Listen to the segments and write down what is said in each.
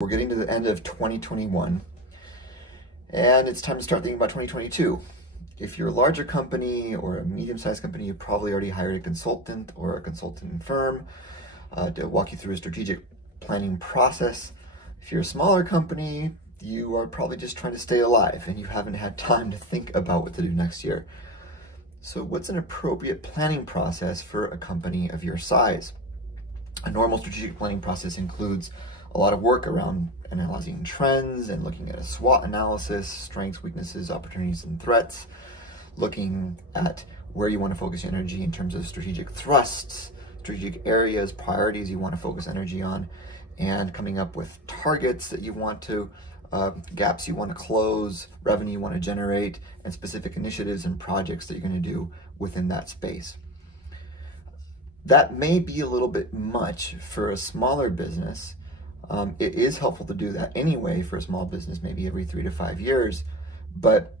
We're getting to the end of 2021, and it's time to start thinking about 2022. If you're a larger company or a medium-sized company, you probably already hired a consultant or a consulting firm to walk you through a strategic planning process. If you're a smaller company, you are probably just trying to stay alive and you haven't had time to think about what to do next year. So what's an appropriate planning process for a company of your size? A normal strategic planning process includes a lot of work around analyzing trends and looking at a SWOT analysis, strengths, weaknesses, opportunities, and threats, looking at where you want to focus your energy in terms of strategic thrusts, strategic areas, priorities you want to focus energy on, and coming up with targets that you want to, gaps you want to close, revenue you want to generate, and specific initiatives and projects that you're going to do within that space. That may be a little bit much for a smaller business. It is helpful to do that anyway for a small business, maybe every 3 to 5 years. But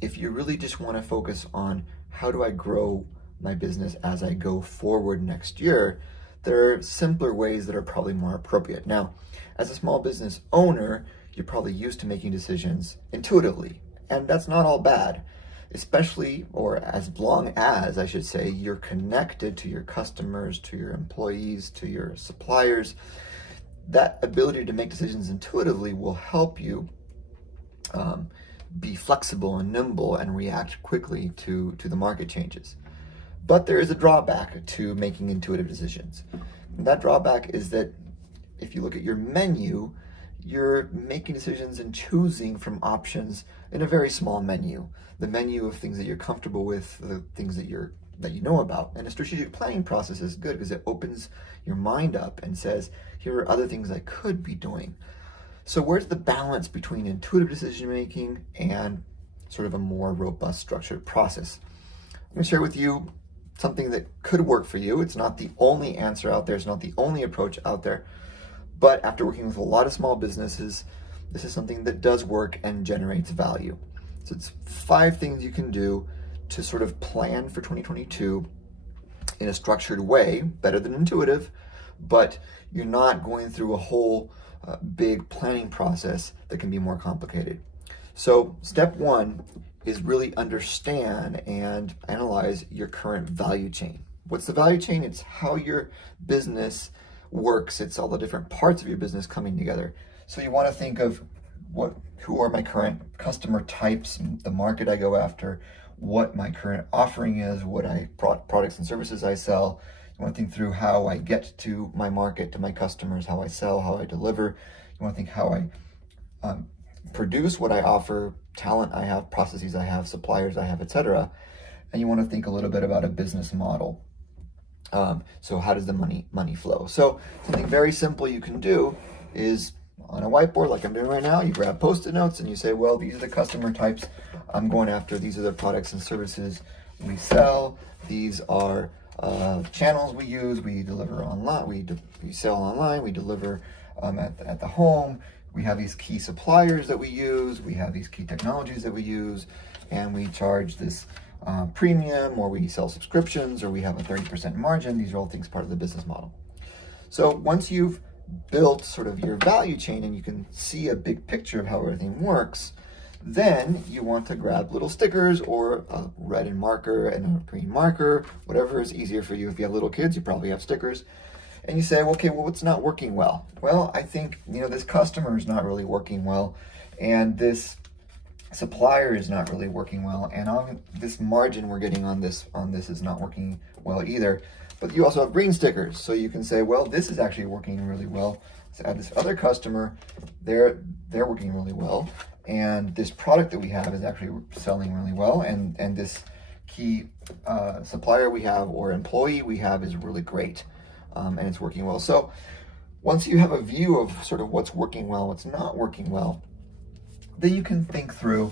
if you really just want to focus on how do I grow my business as I go forward next year, there are simpler ways that are probably more appropriate. Now, as a small business owner, you're probably used to making decisions intuitively, and that's not all bad. Especially, or as long as, I should say, you're connected to your customers, to your employees, to your suppliers. That ability to make decisions intuitively will help you be flexible and nimble and react quickly to the market changes. But there is a drawback to making intuitive decisions. And that drawback is that if you look at your menu, you're making decisions and choosing from options in a very small menu. The menu of things that you're comfortable with, the things that you know about. And a strategic planning process is good because it opens your mind up and says, here are other things I could be doing. So where's the balance between intuitive decision making and sort of a more robust structured process? I'm going to share with you something that could work for you. It's not the only answer out there. It's not the only approach out there. But after working with a lot of small businesses, this is something that does work and generates value. So it's 5 things you can do to sort of plan for 2022 in a structured way, better than intuitive, but you're not going through a whole big planning process that can be more complicated. So step 1 is really understand and analyze your current value chain. What's the value chain? It's how your business works. It's all the different parts of your business coming together. So you want to think of who are my current customer types, the market I go after, what my current offering is, what products and services I sell. You want to think through how I get to my market, to my customers, how I sell, how I deliver. You want to think how I produce what I offer, talent I have, processes I have, suppliers I have, etc. And you want to think a little bit about a business model. So how does the money flow? So something very simple you can do is on a whiteboard like I'm doing right now, you grab Post-it notes and you say, well, these are the customer types I'm going after. These are the products and services we sell. These are channels we use. We deliver online. We sell online. We deliver at the home. We have these key suppliers that we use. We have these key technologies that we use, and we charge this premium, or we sell subscriptions, or we have a 30% margin. These are all things part of the business model. So once you've built sort of your value chain and you can see a big picture of how everything works, then you want to grab little stickers or a red and marker and a green marker, whatever is easier for you. If you have little kids, you probably have stickers. And you say, okay, well, what's not working well? Well, I think, this customer is not really working well, and this supplier is not really working well, and this margin we're getting on this is not working well either. But you also have green stickers, so you can say, well, this is actually working really well. So add this other customer, they're working really well, and this product that we have is actually selling really well, and this key supplier we have or employee we have is really great, and it's working well. So once you have a view of sort of what's working well, what's not working well, then you can think through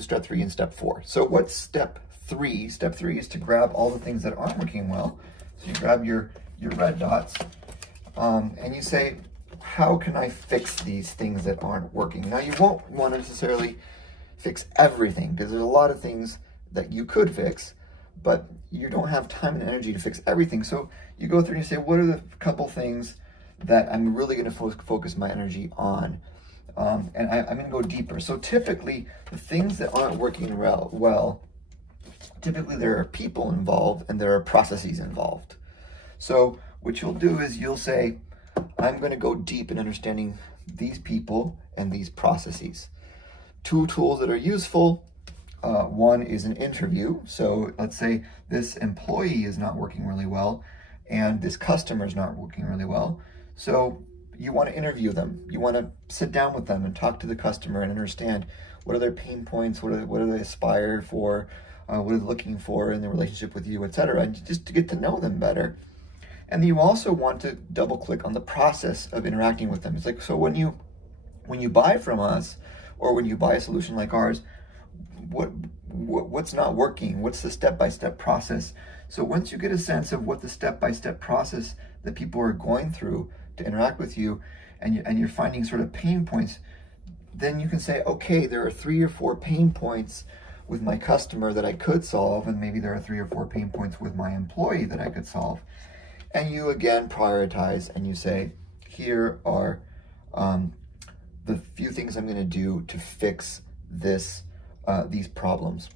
step 3 and step 4. So what's step 3? Step 3 is to grab all the things that aren't working well. So you grab your red dots and you say, how can I fix these things that aren't working? Now, you won't want to necessarily fix everything because there's a lot of things that you could fix, but you don't have time and energy to fix everything. So you go through and you say, what are the couple things that I'm really going to focus my energy on. And I'm going to go deeper. So typically, the things that aren't working well, typically there are people involved and there are processes involved. So what you'll do is you'll say, I'm going to go deep in understanding these people and these processes. Two tools that are useful. One is an interview. So let's say this employee is not working really well and this customer is not working really well. So you want to interview them. You want to sit down with them and talk to the customer and understand what are their pain points, what do they aspire for, what are they looking for in their relationship with you, etc. And just to get to know them better. And you also want to double click on the process of interacting with them. It's like, so when you buy from us or when you buy a solution like ours, what's not working? What's the step-by-step process? So once you get a sense of what the step-by-step process that people are going through to interact with you, and you're finding sort of pain points, then you can say, okay, there are 3 or 4 pain points with my customer that I could solve, and maybe there are 3 or 4 pain points with my employee that I could solve. And you again prioritize and you say, here are the few things I'm going to do to fix these problems.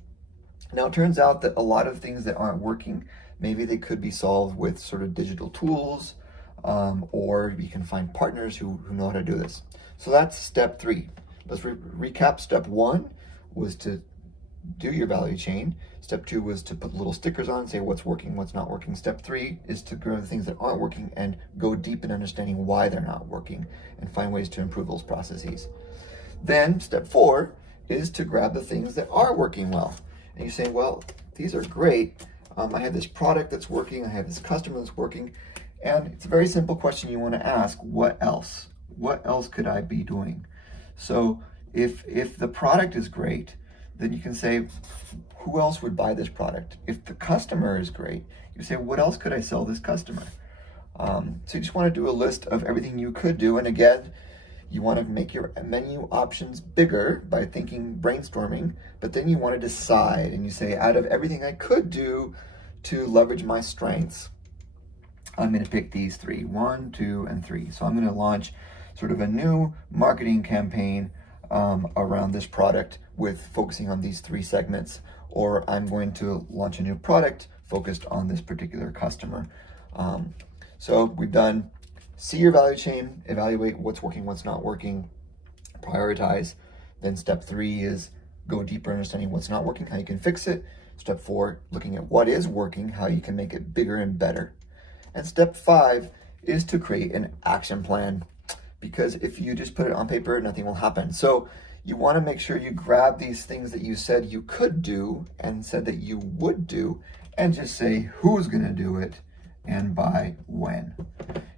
Now it turns out that a lot of things that aren't working, maybe they could be solved with sort of digital tools, or you can find partners who know how to do this. So that's step 3. Let's recap. Step 1 was to do your value chain. Step 2 was to put little stickers on, say what's working, what's not working. Step 3 is to grab the things that aren't working and go deep in understanding why they're not working and find ways to improve those processes. Then step 4 is to grab the things that are working well. And you say, well, these are great. I have this product that's working. I have this customer that's working. And it's a very simple question you want to ask. What else? What else could I be doing? So if the product is great, then you can say, who else would buy this product? If the customer is great, you say, what else could I sell this customer? So you just want to do a list of everything you could do. And again, you want to make your menu options bigger by brainstorming, but then you want to decide and you say, out of everything I could do to leverage my strengths, I'm going to pick these 3, 1, 2, and 3. So I'm going to launch sort of a new marketing campaign around this product with focusing on these 3 segments, or I'm going to launch a new product focused on this particular customer. So we've done see your value chain, evaluate what's working, what's not working, prioritize. Then step 3 is go deeper understanding what's not working, how you can fix it. Step 4, looking at what is working, how you can make it bigger and better. And step 5 is to create an action plan, because if you just put it on paper, nothing will happen. So you want to make sure you grab these things that you said you could do and said that you would do, and just say who's going to do it and by when.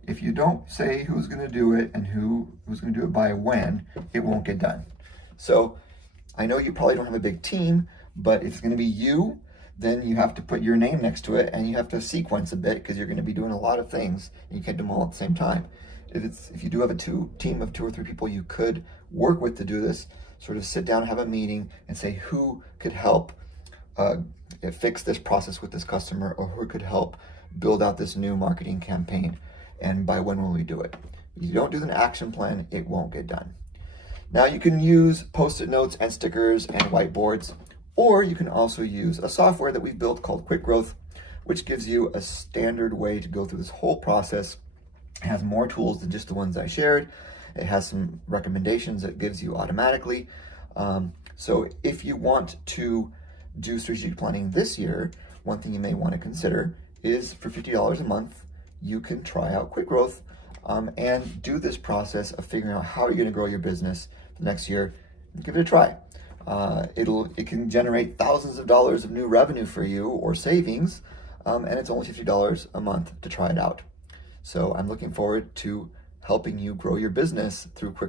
If you don't say who's going to do it and who's going to do it by when, it won't get done. So I know you probably don't have a big team, but if it's going to be you, then you have to put your name next to it and you have to sequence a bit, because you're going to be doing a lot of things and you can't do them all at the same time. If you do have a team of 2 or 3 people you could work with to do this, sort of sit down, have a meeting and say who could help fix this process with this customer, or who could help build out this new marketing campaign, and by when will we do it. If you don't do an action plan, it won't get done. Now you can use Post-it notes and stickers and whiteboards, or you can also use a software that we've built called Quick Growth, which gives you a standard way to go through this whole process. It has more tools than just the ones I shared. It has some recommendations it gives you automatically. So if you want to do strategic planning this year, one thing you may want to consider is for $50 a month, you can try out Quick Growth and do this process of figuring out how you're going to grow your business the next year. Give it a try. It can generate thousands of dollars of new revenue for you or savings, and it's only $50 a month to try it out. So I'm looking forward to helping you grow your business through Quick